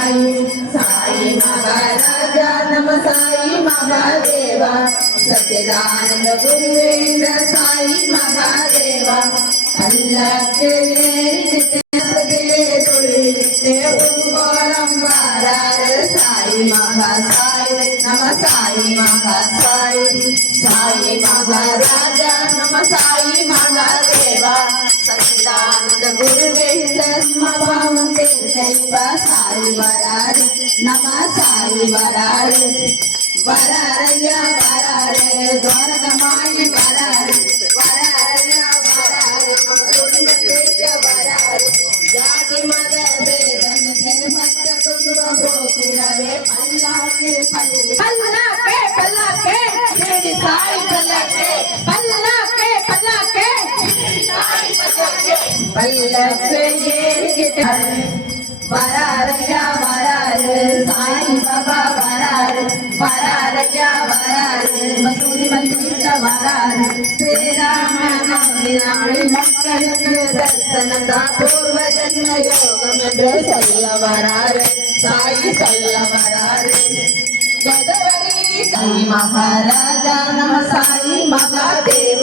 साई महाराजा नम साई महादेवा सच्चिदानंद गुरुवेंद्र साई महादेवा अल्लाह के दिले तुलते उद्गोलम बारार साई महासाई नम साई महासाई साई महाराजा नम साई महादेवा सच्चिदानंद गुरुवेंद्र स्मभावते दैव साई वरारी नम साई वरारी वरारया वरारे द्वारकमाई वरारी वरारया वरारे नमरुंडते वरारी जाति मद वेदन के मत तुम बोतिरे पल्ला के पल्ला के मेरी साई पल्ला के पल्ला के पल्ला के वरारया वरारे साई बाबा वरारे वरारया वरारे मसूरी मंदिर वरारे श्री राम नवमी नामी मक्कल दर्शन दा पूर्व जन्म योग में सल्ल वरारे साई सल्ल वरारे गोदावरी साई महाराजा नम साई महादेव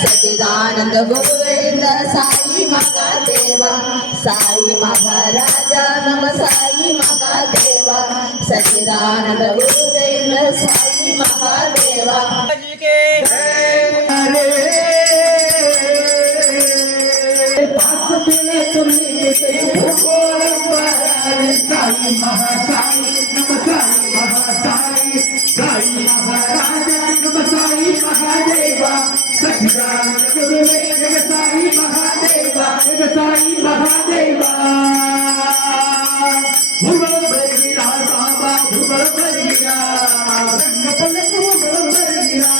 सच्चिदानंद गोविंद साई महादेव साई महाराजा नम साई महादेव सच्चिदानंद गोविंद साई महादेव साई महासाई नम साई महासाई साई महाराजा नम साई महादेवा सच्चिदानंद गुरुदेव साई महादेवा साई महादेवा भुगल बलिया बाबा भुगल बलिया भुगल बलिया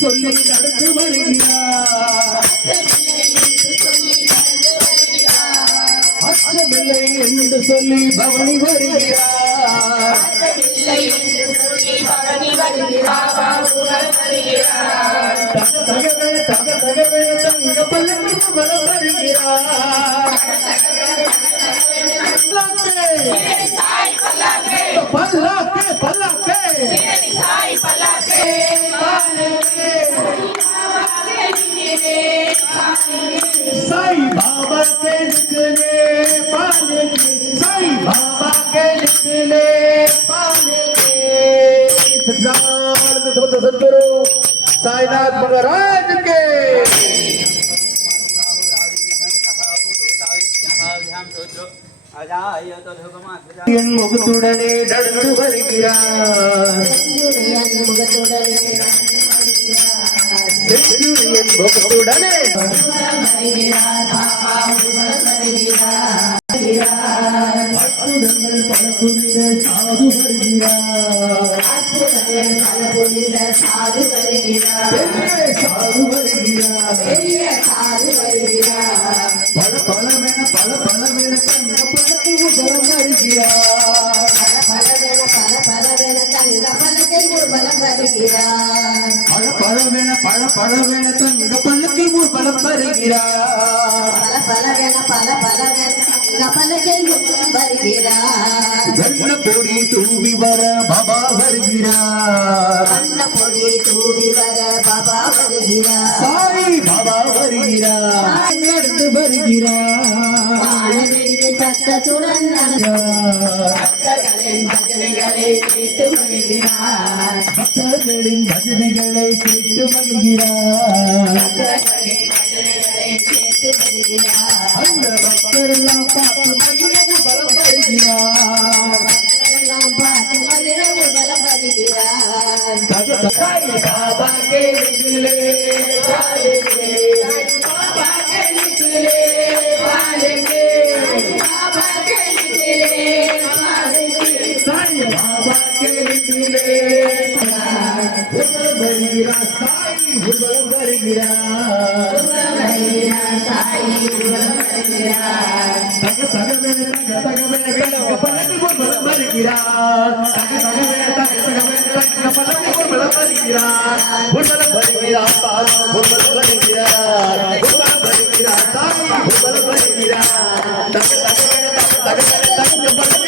சொல்லி நடந்து வருகிறார் அச்சமில்லை என்று சொல்லி பவனி வருகிறார் தகவல் தங்க பல்லக்கு வரம் வருகிறார் பல்லாக்கே பல்லாக்கே साई बाबा के निकले पाने साई बाबा के निकले पाने सदगुरु साईनाथ महाराज के முகத்துடனே நடந்து வருகிறார் முகத்துடனே சாது வருகிறார் பல பல தங்க பழக்கு ஊர்வலம் வருகிறார் தங்க பலகை ஊர்வலம் வருகிறார் பழ தங்க பழக்கு ஊர்வலம் வருகிறார் தங்க பலகை ஊர்வலம் வருகிறார் வண்ண பொடி தூவி வர பாபா வருகிறார் வண்ண பொடி தூவி வர பாபா வருகிறார் சாய் பாபா வருகிறார் நடந்து வருகிறார் வானவெளியை சத்தத்துடன் பக்தர்களின் பஜனைகளை கேட்டு மகிழ்கிறார் பக்தர்களின் பஜனைகளை கேட்டு மகிழ்கிறார் பக்தர்களின் பஜனைகளை கேட்டு மகிழ்கிறார் அந்த பக்தரெல்லாம் பார்த்து மகிழ்வு பலம் வருகிறார் எல்லாம் பார்த்து மகிழ ஊர்வலம் வருகிறார் பாபா கேளுங்களே பாபா கேளுங்களே பாருங்களே பாபா கேளுங்களே பாருங்களே பாபா கேளுங்களே வருகிறார் சாய் ஊர்வலம் வருகிறார் சாய் ஊர்வலம் வருகிறார் பழக்கு ஊர்வலம் வருகிறார் ஊர்வலம் வருகிறார் ஊர்வலம் வருகிறார் ஊர்வலம் வருகிறார் ஊர்வலம் வருகிறார் சாய் ஊர்வலம் வருகிறார் பழக்கு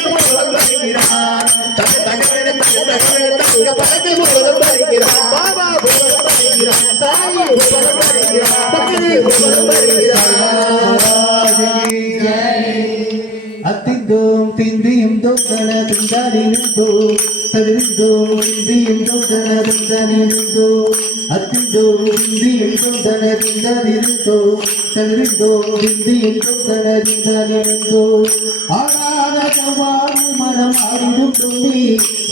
ஊர்வலம் வருகிறார் பழக்கு ஊர்வலம் வருகிறார் பாபா ஊர்வலம் வருகிறார் சாய் ஊர்வலம் வருகிறார் பக்கரி ஊர்வலம் வருகிறார் அத்திந்தோம் திந்தியும் தோத்தன திந்தாரிந்தோ தரிந்தோம் திந்தியும் தோத்தன திந்தாரிந்தோ அத்திந்தோம் திந்தியும் தோத்தன திந்தாரிந்தோ தரிந்தோம் திந்தியும் தோத்தன திந்தாரிந்தோ ஆடாத கவாறு மனம் ஆடிடும் தும்பி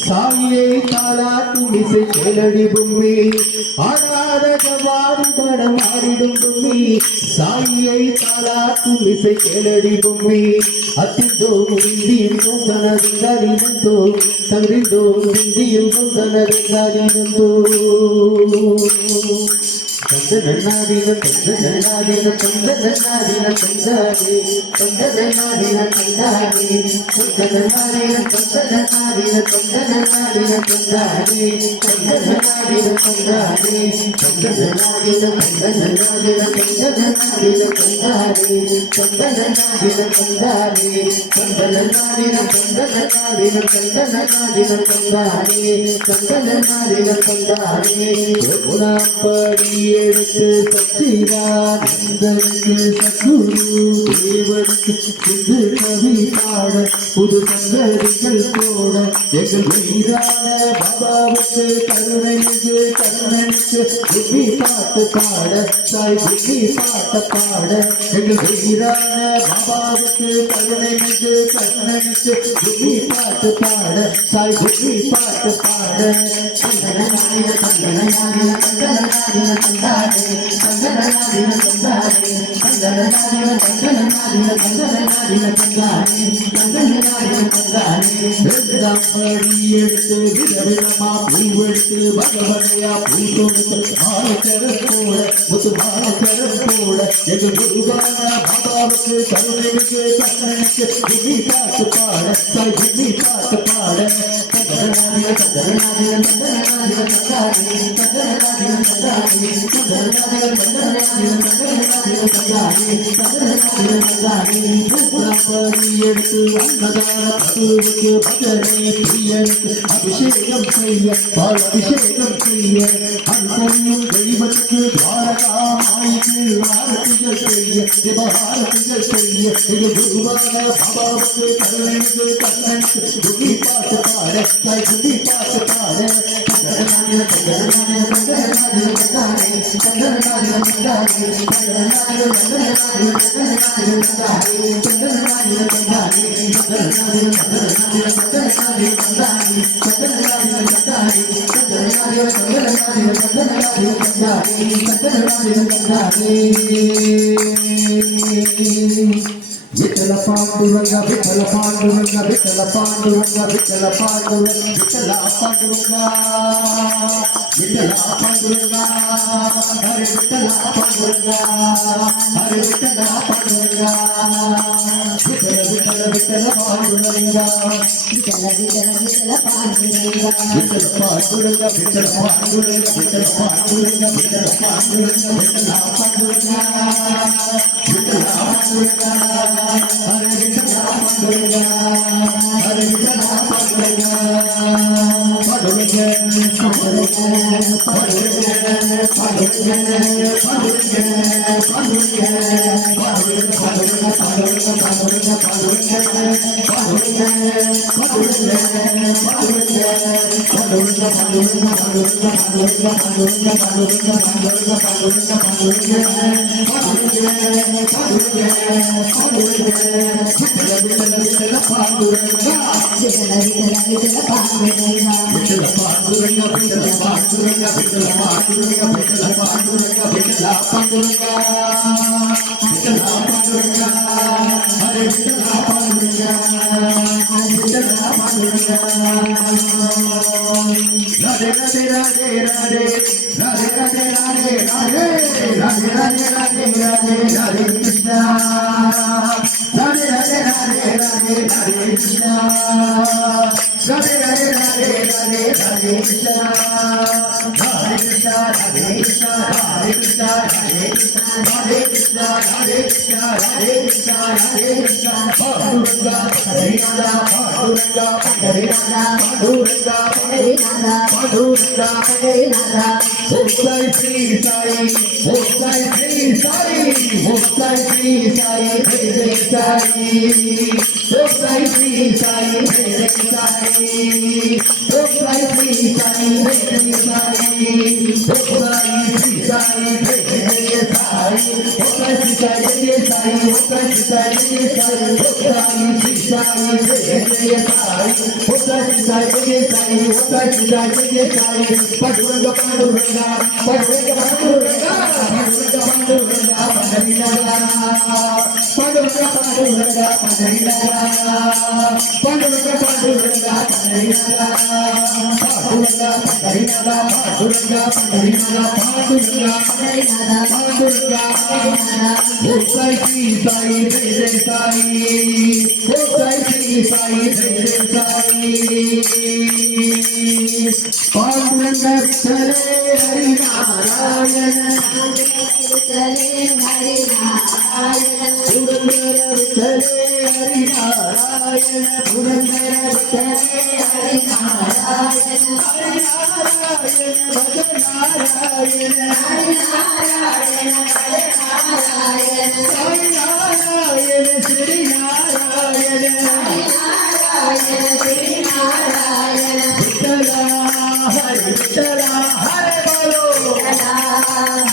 சாயியை தாளாட்டும் இசை கேளடி பூமி ஆடாத கவாறு மனம் ஆடிடும் தும்பி சாயியை தாளாட்டும் இசை கேளடி பூமி அத்திந்தோ இந்தியும் தனதிந்தோ தங்கிந்தோ இந்தியும் தனதிந்தோ தந்தனாதின தந்தனாதின தந்தனாதின தந்தாதி தந்தனாதின தந்தாதி தந்தனாதின தந்தனாதின தந்தனாதின தந்தாதி தந்தனாதின தந்தாதி தந்தனாதின தந்தனாதின தந்தனாதின தந்தாதி தந்தனாதின தந்தாதி தந்தனாதின தந்தனாதின தந்தனாதின தந்தாதி தந்தனாதின தந்தாதி படி எடுத்து சச்சிதானந்தனுக்கு சத்குரு தேவனுக்கு சிந்து கவி பாட புது சங்கரிகள் போட எங்கள் உயிரான பாபாவுக்கு கருணைக்கு புத்தி பாட்டு பாட சாய் புத்தி பாட்ட பாட எங்கள் உயிரான பாபாவுக்கு கருணைக்கு புத்தி பாட்டு பாட சாய் புத்தி பாட்டு பாட சந்தனமாய சந்தனமாய சந்தனமாய சந்தாரே சந்தனமாய சந்தாரே சந்தனமாய சந்தனமாய சந்தனமாய சந்தாரே சந்தனமாய சந்தாரே படி எடுத்து விதவிதமா பூவெடுத்து பகவதையா பூ கொடுத்து மாலச்சரம் போட முத்து மாலச்சரம் போட எங்கள் குருவான பாபாவுக்கு கருணைக்கு கண்ணனுக்கு புத்தி பாட்டு பாட சாய் புத்தி பாட்டு பாட சந்தனமாய சந்தனமாய சந்தனமாய சந்தாரே சந்தனமாய சந்தாரே சந்தனமாய சந்தனமாய சந்தனமாய சந்தாரே சந்தனமாய சந்தாரே படி எடுத்து அன்னதான பசுவுக்கு பஜனை பிரியனுக்கு அபிஷேகம் செய்ய பால் அபிஷேகம் செய்ய அன்பையும் தெய்வத்துக்கு துவாரகாமாய்க்கு ஆரத்திகள் செய்ய சிவஹாரத்திகள் செய்ய இது குருவான பாபாவுக்கு கருணைக்கு கண்ணனுக்கு புத்தி பாட்டு பாட தாய் புத்தி பாட்டு பாட சந்தனமாய சந்தனமாய சந்தனமாய சந்தாரே சந்தனமாய சந்தாரே சந்தனமாய சந்தனமாய சந்தனமாய சந்தாரே சந்தனமாய சந்தாரே சந்தனமாய சந்தனமாய சந்தனமாய சந்தாரே சந்தனமாய சந்தாரே சந்தனமாய சந்தனமாய சந்தனமாய சந்தாரே சந்தனமாய சந்தாரே விட்டல பாண்டுரங்க விட்டல பாண்டுரங்க விட்டல பாண்டுரங்க விட்டல பாண்டுரங்க விட்டல பாண்டுரங்க விட்டல பாண்டுரங்க ஹரி விட்டல பாண்டுரங்க ஹரி விட்டல பாண்டுரங்க விட்டல विठ्ठल पांडुरंगा विठ्ठल विठ्ठल विठ्ठल पांडुरंगा विठ्ठल पांडुरंगा विठ्ठल पांडुरंगा विठ्ठल पांडुरंगा विठ्ठल पांडुरंगा विठ्ठल पांडुरंगा विठ्ठल पांडुरंगा हरे विठ्ठल पांडुरंगा हरे Vitthal Panduranga Panduranga Radhe Radhe Radhe Radhe Radhe Radhe Radhe Radhe Radhe Radhe Radhe Radhe Radhe Krishna Radhe Radhe Radhe Radhe Radhe Krishna Radhe Radhe Radhe Radhe Radhe Krishna Radhe Krishna Radhe Krishna Radhe Krishna Radhe Krishna Radhe Krishna Radhe Krishna Radhe Krishna Panduranga हरिनाथा Panduranga हरिनाथा Panduranga हरिनाथा Panduranga हरिनाथा Hostai Sri Sai, Hostai Sri Sai, Hostai Sri Sai, Jai Jai Sai, Hostai Sri Sai, Jai Jai Sai, Hostai Sri Sai, Jai Jai Sai, Hostai Sri Sai, Jai Jai Sai, Hostai Sri Sai, Jai Jai Sai, Hostai Sri Sai, Jai Jai Sai, Hostai Sri Sai, Jai Jai Sai, Hostai Sri Sai, Jai Jai Sai, Hostai Sri Sai, Jai Jai Sai, Panduranga Panduranga Panduranga Panduranga Panduranga Panduranga Panduranga Panduranga Panduranga Panduranga Panduranga Panduranga Panduranga Hostai Sri Sai Jai Jai Sai Hostai Sri Sai Jai Jai Sai Panduranga Vittale Hari Narayana विठ्ठले Harinarayan Purandara Vittale Hari Narayana Purandara विठ्ठले Harinarayan Hari Narayana Bhajanarayana Harinarayan Harinarayan Hari Narayana Shri Narayana Harinarayan Shrinarayan Vittala Hari Vittala Hare Bolo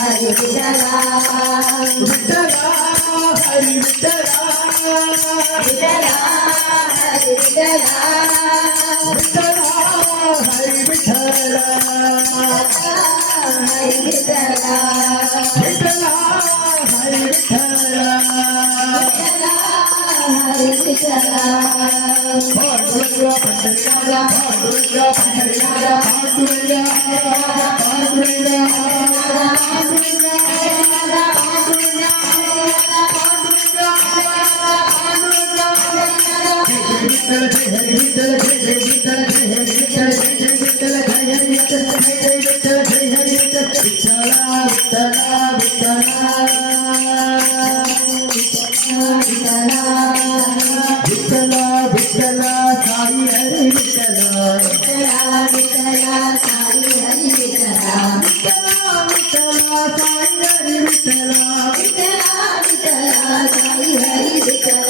Hari Vitthala Vittala Hari Vittala Vitthala Hari Vitthala Vittala Hari Vittala Hari Vitthala Vittala Hari Vittala Hari Vitthala Panduranga Panduranga Panduranga Panduranga Panduranga Vittala Vittala Sai Hari Vittala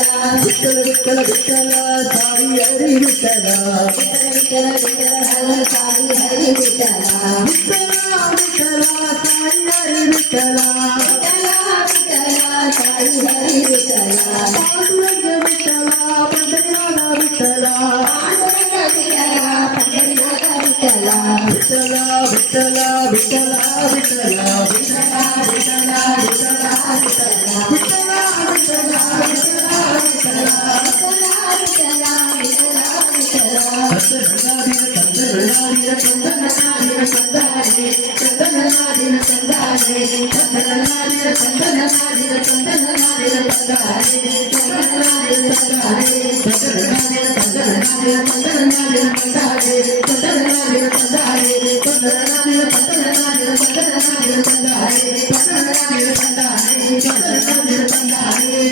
Vitthala Sai Hari Vitthala Vittala Vittala Sai Hari Vittala Vitthala Sai Hari Vitthala Panduranga Vittala Panduranga Vittala Pandurang Vitthala Pandharinath Vitthala Vittala Vittala Vittala Vittala Vittala Vittala Vittala Vittala Vittala நாடின தந்தாரே சந்தன நாடின சந்தன நாடின சந்தன நாடின தந்தாரே சந்தன நாடின தந்தாரே சந்தன நாடின சந்தன நாடின சந்தன நாடின தந்தாரே சந்தன நாடின தந்தாரே சந்தன நாடின சந்தன நாடின சந்தன நாடின தந்தாரே சந்தன நாடின தந்தாரே சந்தன நாடின தந்தாரே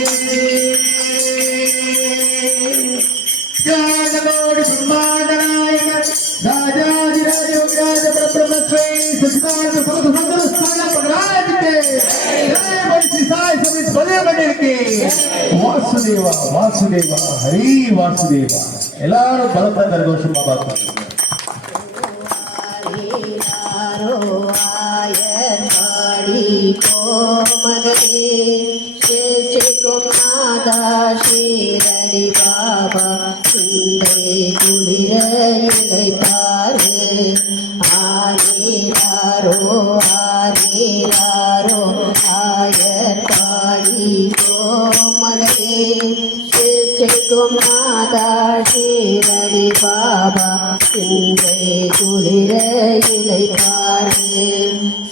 ஜானகோடி பிரம்மாண்டநாயக ராஜாதிராஜ யோகாஜ பரபிரம்மஸ்ரீ சச்சிதானந்த சரஸ்வதி சங்கர ஸ்தான பகராஜ்கே ஜெய பரிசி சாய் சமித் பலியமணிக்கு வாசுதேவா வாசுதேவா ஹரி வாசுதேவா எல்லாரும் பலத்த கரகோஷமா பார்க்கணும் மகனே சேஷிக்கும் நாதா ஷீரடி பாபா சிந்தை குளிர இலை பாரு ஆரீராரோ ஆரீராரோ ஆயர் பாடி மகனே சேஷிக்கும் நாதா ஷீரடி பாபா சிந்தை குளிர இலை பாரு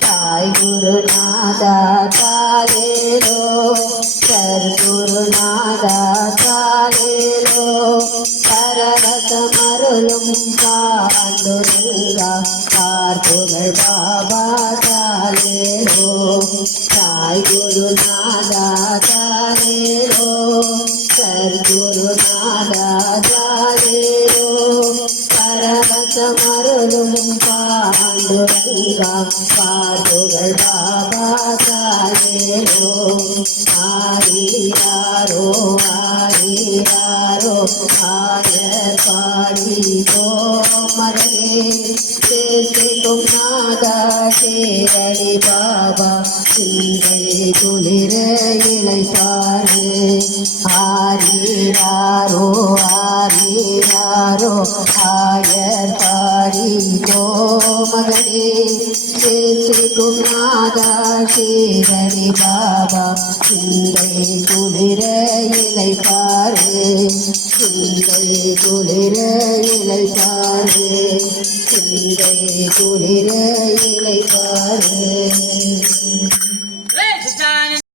சாய் குருநாதா காலேலோ சர்க்குருநாதா காலேலோ பரவசமருளும் பாண்டுரங்கா பார்ப்புகள் பாபா காலேலோ சாய் குருநாதா காலேலோ சர்க்குருநாதா காலேலோ பரவசமருளும் பாண்டுரங்கா பார்ப்புகள் பாபா காலேலோ ஆரீராரோ ஆரீராரோ ஆயர் பாடி மகனே சேஷிக்கும் நாதா ஷீரடி பாபா சிந்தை குளிர இலை பாரு ஆரீராரோ ஆரீராரோ ஆயர் பாடி மகனே சேஷிக்கும் நாதா ஷீரடி பாபா சிந்தை குளிர இலை பாரு சிந்தை குளிர இலை பாரு சிந்தை குளிர இலை பாரு